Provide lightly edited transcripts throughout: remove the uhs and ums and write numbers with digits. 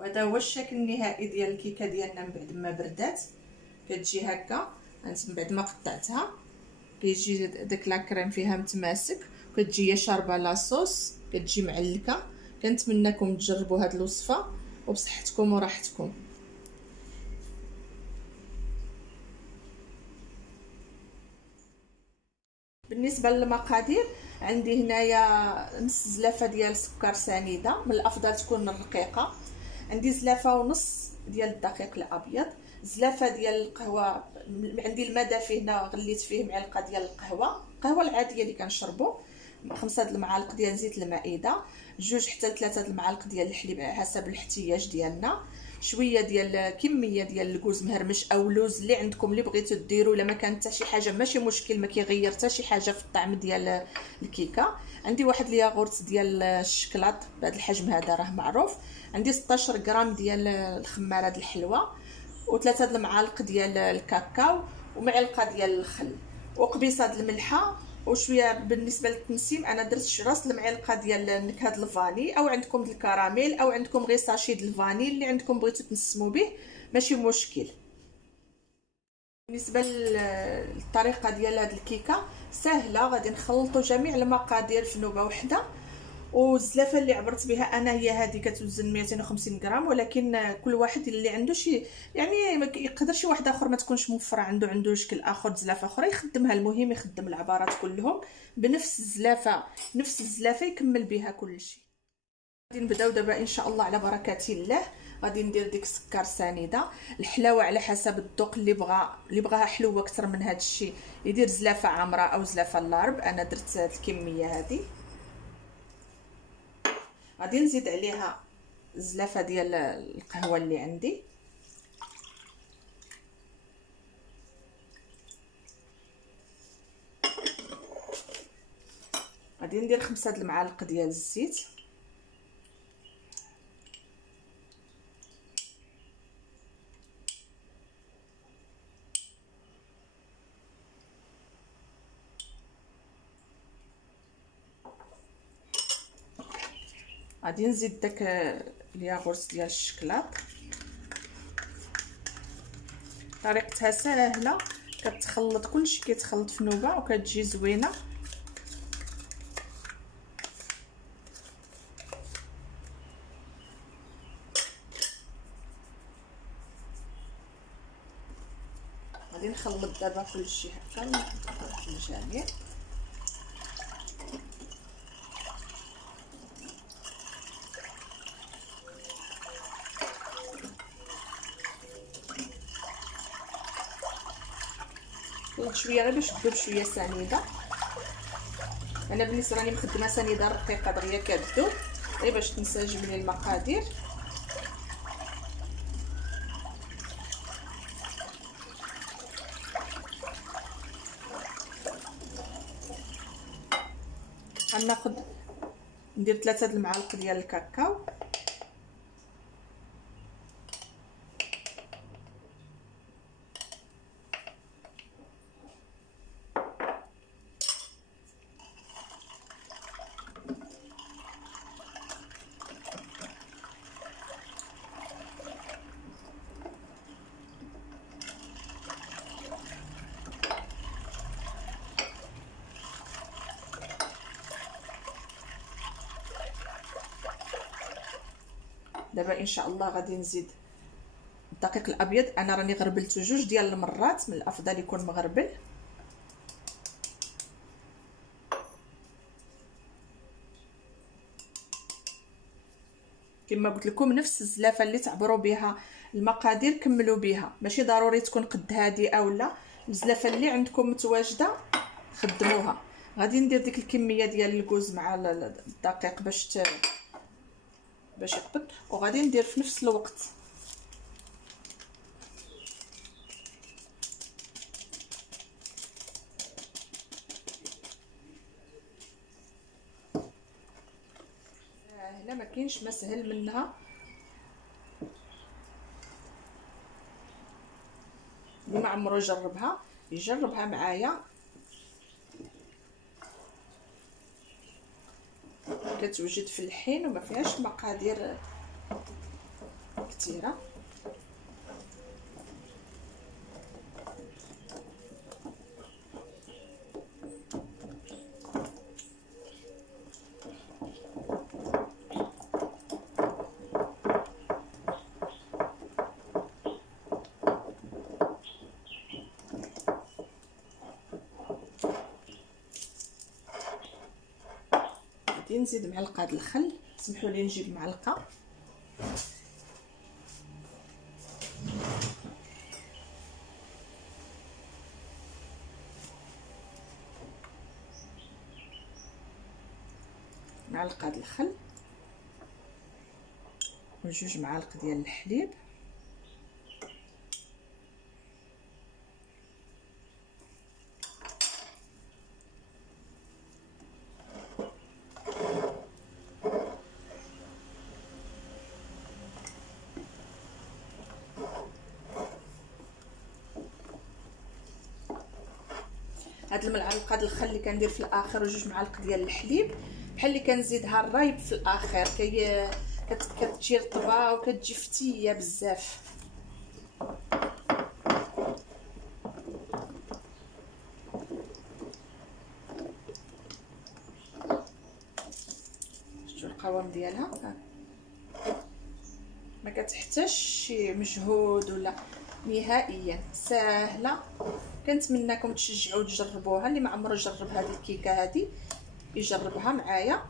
وهذا هو الشكل النهائي ديال الكيكه ديالنا من بعد ما بردات. كتجي هكا انت من بعد ما قطعتها، كيجي داك لا كريم فيها متماسك، كتجي شاربه لاصوص، كتجي معلكه. كنتمنىكم تجربوا هذه الوصفه وبصحتكم وراحتكم. بالنسبه للمقادير، عندي هنايا نص زلافه ديال السكر سنيده، من الافضل تكون رقيقه. عندي زلافه ونص ديال الدقيق الابيض، زلافه ديال القهوه، عندي الماء دافي هنا غليت فيه معلقه ديال القهوه العاديه اللي كنشربوا، 5 المعالق ديال زيت المائده، 2 حتى 3 المعالق ديال الحليب على حسب الاحتياج ديالنا، شويه ديال كميه ديال الكوز مهرمش او لوز اللي عندكم اللي بغيتو ديروا. الا ما كانت حتى شي حاجه ماشي مشكل، ما كيغير حتى شي حاجه في الطعم ديال الكيكه. عندي واحد الياغورت ديال الشكلاط بهذا الحجم هذا راه معروف. عندي 16 غرام ديال الخماره د الحلوه، و3 المعالق ديال الكاكاو، ومعلقه ديال الخل، وقبيصه د الملحه، وشويه بالنسبه للتنسيم انا درت راس المعلقه ديال نكهه الفاني، او عندكم د الكراميل، او عندكم غير ساشي د الفاني اللي عندكم بغيتو تنسموا به ماشي مشكل. بالنسبه للطريقه ديال هذه الكيكه سهله، غادي نخلطوا جميع المقادير في نوبه واحده. والزلافه اللي عبرت بها انا هي هذه كتوزن 250 غرام، ولكن كل واحد اللي عنده شي يعني يقدر شي واحد اخر ما تكونش موفره عنده شكل اخر زلافه اخرى يخدمها. المهم يخدم العبارات كلهم بنفس الزلافه، نفس الزلافه يكمل بها كل شيء. غادي نبداو دابا ان شاء الله على بركه الله. غادي ندير ديك السكر سنيده، الحلاوه على حسب الذوق، اللي بغاها حلوه اكثر من هذا الشيء يدير زلافه عامره او زلافه لارب. انا درت هذه الكميه هذه. غادي نزيد عليها الزلافه ديال القهوه اللي عندي، غادي ندير 5 المعالق ديال الزيت، غادي نزيد داك الياغورت ديال الشكلاط. طريقتها سهله، كتخلط كلشي كيتخلط في نوبه وكتجي زوينه. غادي نخلط دابا كلشي هكا في الجميع. شويه غير باش تذوب شويه سنيده. انا بالنسبه راني مخدمه سنيده رقيقه دغيا كتذوب، غير باش تنسجم لي المقادير. غناخذ ندير 3 المعالق ديال الكاكاو، دابا ان شاء الله غادي نزيد الدقيق الابيض. انا راني غربلته 2 ديال المرات، من الافضل يكون مغربل. كما قلت لكم نفس الزلافه اللي تعبروا بها المقادير كملوا بها، ماشي ضروري تكون قد هذه او لا، الزلافه اللي عندكم متواجده خدموها. غادي ندير ديك الكميه ديال الكوز مع الدقيق باش يقبض، وغادي ندير في نفس الوقت هنا ما كاينش ما سهل منها. اللي ما عمرو جربها يجربها معايا، كتوجد في الحين وما فيهاش مقادير كثيره. غادي نزيد معلقه د الخل، سمحوا لي نجيب معلقه. معلقه د الخل وجوج معالق ديال الحليب. هاد المعلقه د الخل اللي كندير في الاخر وجوج معالق ديال الحليب بحال اللي كنزيدها الرايب في الاخر كتجي رطبه وكتجي فتيه بزاف. شفتوا القوام ديالها؟ ما كتحتاجش شي مجهود ولا نهائيا، ساهله. كنتمنىكم تشجعوا تجربوها. اللي ما عمره جرب هذه الكيكه هذه يجربها معايا.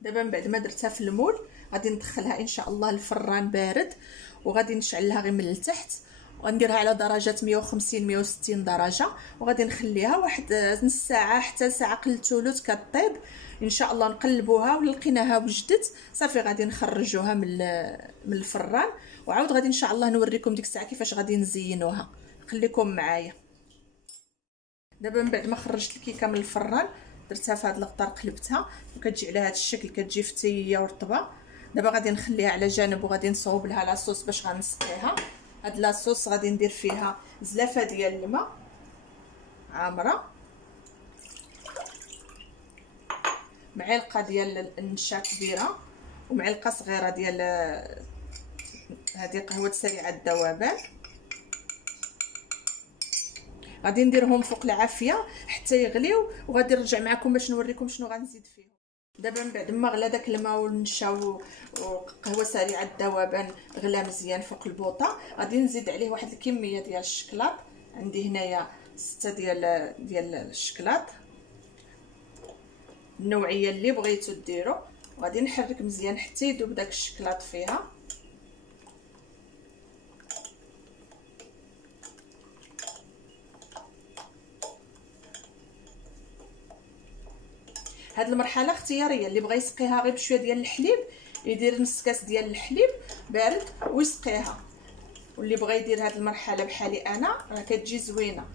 دابا من بعد ما درتها في المول غادي ندخلها ان شاء الله الفران بارد، وغادي نشعلها غير من التحت، وغنديرها على درجه 150 160 درجه، وغادي نخليها واحد نص ساعه حتى ساعه قل الثلث كطيب ان شاء الله. نقلبوها ولا لقيناها وجدت صافي غادي نخرجوها من الفران، وعاود غادي ان شاء الله نوريكم ديك الساعه كيفاش غادي نزينوها. خليكم معايا. دابا من بعد ما خرجت الكيكه من الفران درتها في هذا الغطاء، قلبتها وكتجي على هذا الشكل، كتجي فتيه ورطبه. دابا غادي نخليها على جانب وغادي نصوب لها لاصوص باش غنسقيها. هاد لاصوص غادي ندير فيها زلافه ديال الماء عامره، معلقه ديال النشا كبيره، ومعلقه صغيره ديال هذه قهوه سريعه الذوبان. غادي نديرهم فوق العافيه حتى يغليو، وغادي نرجع معكم باش نوريكم شنو غنزيد فيهم. دابا من بعد ما غلا داك الماء والنشا وقهوه سريعه الذوبان غلا مزيان فوق البوطه، غادي نزيد عليه واحد الكميه ديال الشكلاط. عندي هنايا 6 ديال الشكلاط، النوعيه اللي بغيتو ديروا. وغادي نحرك مزيان حتى يذوب داك الشكلاط فيها. هاد المرحله اختياريه، اللي بغى يسقيها غير بشويه ديال الحليب يدير نص كاس ديال الحليب بارد ويسقيها، واللي بغى يدير هاد المرحله بحالي انا راه كتجي زوينه.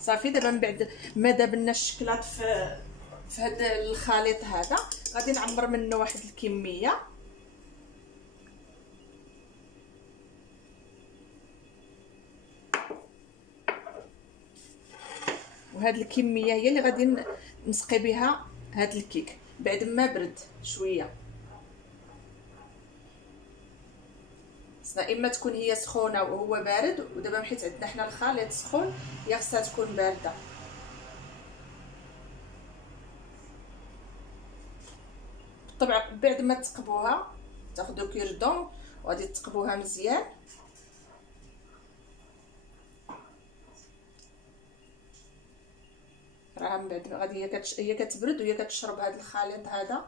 صافي دابا من بعد ما داب لنا الشكلاط في هذا الخليط هذا غادي نعمر منه واحد الكميه. وهاد الكميه هي اللي غادي نسقي بها هاد الكيك بعد ما برد شويه. خصنا اما تكون هي سخونه وهو بارد، ودابا حيت عندنا حنا الخليط سخون هي خصها تكون بارده. طبعا بعد ما تقبوها تاخذوا كيردون وغادي تقبوها مزيان. راه من بعد غادي هي كتبرد وهي كتشرب هذا الخليط هذا.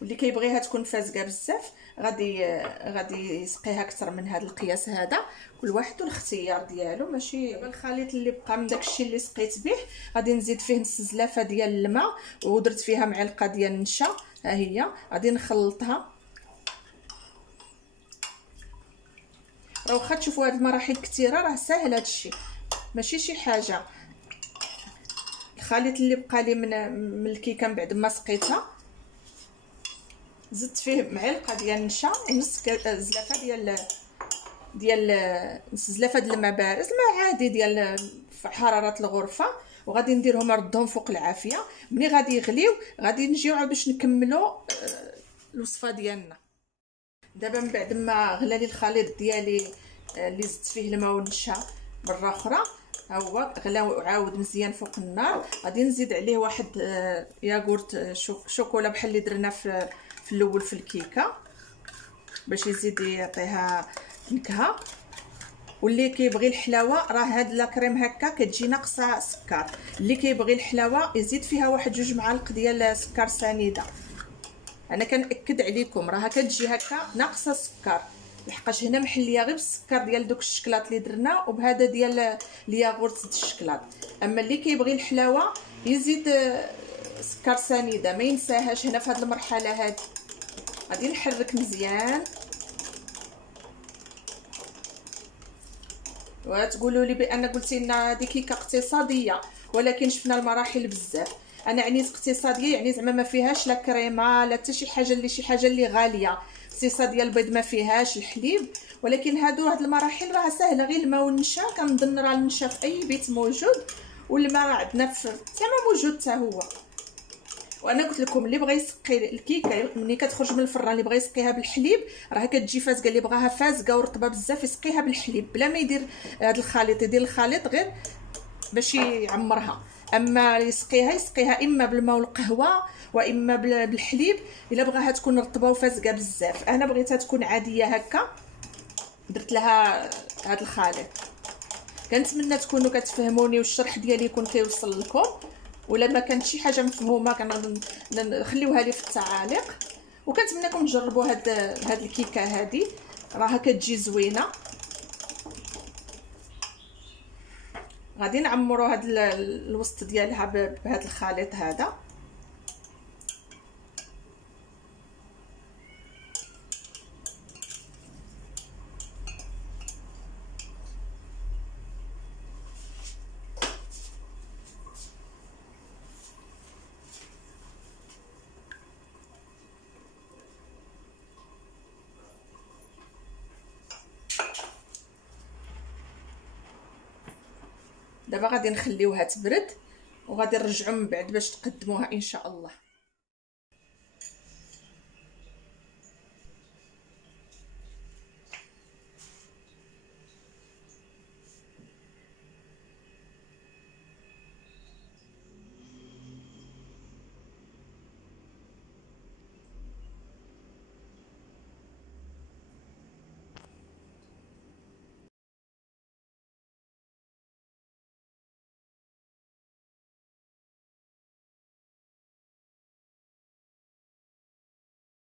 واللي كيبغيها تكون فازقه بزاف غادي يسقيها اكثر من هذا القياس هذا. كل واحد والاختيار ديالو. ماشي دابا الخليط اللي بقى من داكشي اللي سقيت به غادي نزيد فيه نص زلافه ديال الماء، ودرت فيها معلقه ديال النشا. ها هي غادي نخلطها. راه واخا تشوفوا هاد المراحل كثيره راه ساهل هادشي، ماشي شي حاجه. الخليط اللي بقى لي من الكيكه من بعد ما سقيتها زدت فيه معلقه ديال النشا ونص زلافه ديال نص زلافه ديال الماء بارز، الماء عادي ديال حراره الغرفه، وغادي نديرهم نردهم فوق العافيه. ملي غادي يغليو غادي نجيو عاد باش نكملوا الوصفه ديالنا. دابا من بعد ما غلى لي الخليط ديالي اللي زدت فيه الماء والنشا مره اخرى، ها هو غلا وعاود مزيان فوق النار. غادي نزيد عليه واحد ياغورت شوكولا بحال اللي درنا في الاول في الكيكه باش يزيد يعطيها نكهه. واللي كيبغي الحلاوه راه هاد لا كريم هكا كتجي ناقصه سكر، اللي كيبغي الحلاوه يزيد فيها واحد 2 معالق ديال سكر سنيده. انا كنأكد عليكم راها كتجي هكا ناقصه سكر، لحقاش هنا محليه غير بالسكر ديال دوك الشكلاط اللي درنا وبهذا ديال الياغورت الشكلاط. اما اللي كيبغي الحلاوه يزيد سكر سنيده. ما ينساهاش هنا في هذه المرحله هذه. غادي نحرك مزيان. وتقولوا لي بان قلتي لنا هذه كيكه اقتصاديه، ولكن شفنا المراحل بزاف. انا عنيت اقتصاديه يعني زعما ما فيهاش لا كريمه لا حتى شي حاجه اللي غاليه. اقتصاديه البيض ما فيهاش، الحليب. ولكن هاد المراحل راه سهله، غير الماء والنشا. كنظن راه النشا في اي بيت موجود، والماء راه عندنا حتى ما موجود حتى هو. وانا قلت لكم اللي بغى يسقي الكيكه ملي كتخرج من الفران اللي بغى يسقيها بالحليب راه كتجي فازقه. اللي بغاها فازقه ورطبه بزاف يسقيها بالحليب بلا ما يدير هذا الخليط. يدير الخليط غير باش يعمرها. اما يسقيها اما بالماء والقهوه واما بالحليب الا بغاها تكون رطبه وفازقه بزاف. انا بغيتها تكون عاديه هكا، درت لها هذا الخليط. كنتمنى تكونوا كتفهموني والشرح ديالي يكون كيوصل لكم. ولا ما كانت شي حاجه مفهومه خليوها لي في التعاليق. وكنتمنىكم تجربوا هاد الكيكه هذه، راها كتجي زوينه. غادي نعمروا هاد الوسط ديالها بهذا الخليط هذا. دابا غادي نخليوها تبرد وغادي نرجعوا من بعد باش تقدموها ان شاء الله.